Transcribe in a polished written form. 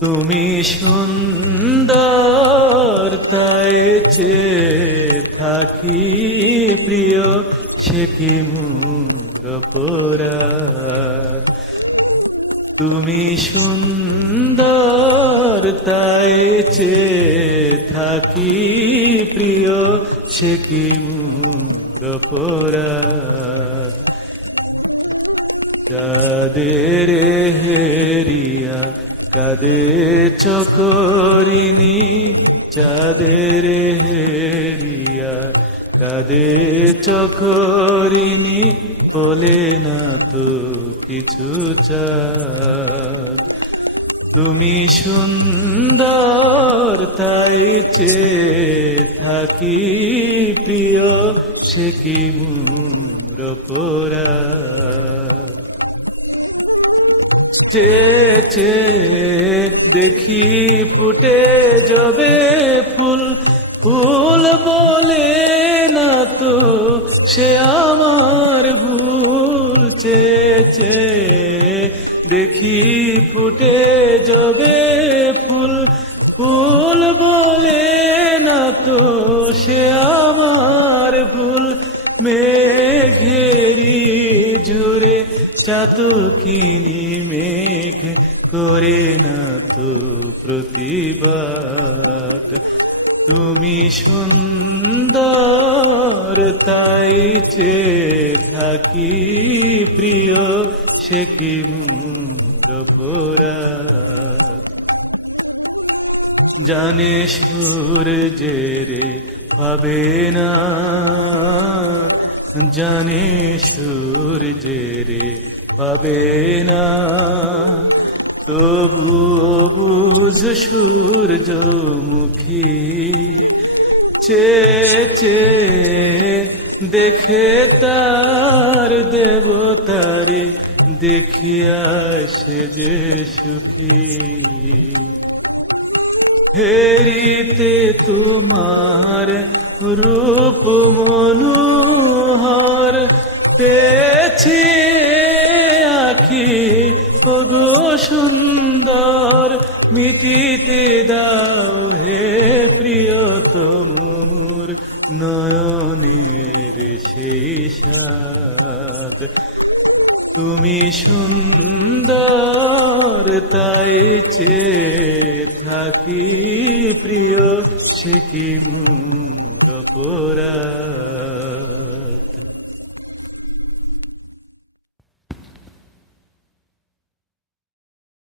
তুমি সুন্দর তাই চেয়ে থাকি প্রিয়, সে কি মোর অপরাধ। তুমি সুন্দর তাই চেয়ে থাকি প্রিয়, সে কি মোর অপরাধ। চাঁদের হেরিয়া কাঁদে চকরিনি, চাঁদের হেরিয়া কাঁদে চকরিনি, বলে না তো কিছু চাঁদ। তুমি সুন্দর তাই চেয়ে থাকি প্রিয়, সে কি মোর অপরাধ। চেয়ে চেয়ে দেখি ফুটে যবে ফুল, ফুল বলে না তো সে আমার ভুল। চেয়ে চেয়ে দেখি ফুটে যবে ফুল, ফুল বলে না তো সে আমার ভুল। মেঘেরি ঝরে চাতকিনি মেঘ করে না তো প্রতিবাদ। তুমি সুন্দর তাই চেয়ে থাকি প্রিয়, সে কি মোর অপরাধ। জানে সূর্যের পাবে না, জানে সূর্যের পাবে না, তবুও বুঝ সূর্যমুখী। চেয়ে চেয়ে দেখে তার দেবতারে, দেখিয়া সে যে সুখী। হেরিতে তোমার রূপ মনোহর, পেয়েছি আখি ওগো সুন্দর। মিটিতে দাও হে প্রিয়তম মোর নয়নের সেই সাদ। তুমি সুন্দর তাই চেয়ে থাকি প্রিয়, সে কি মোর অপরাধ।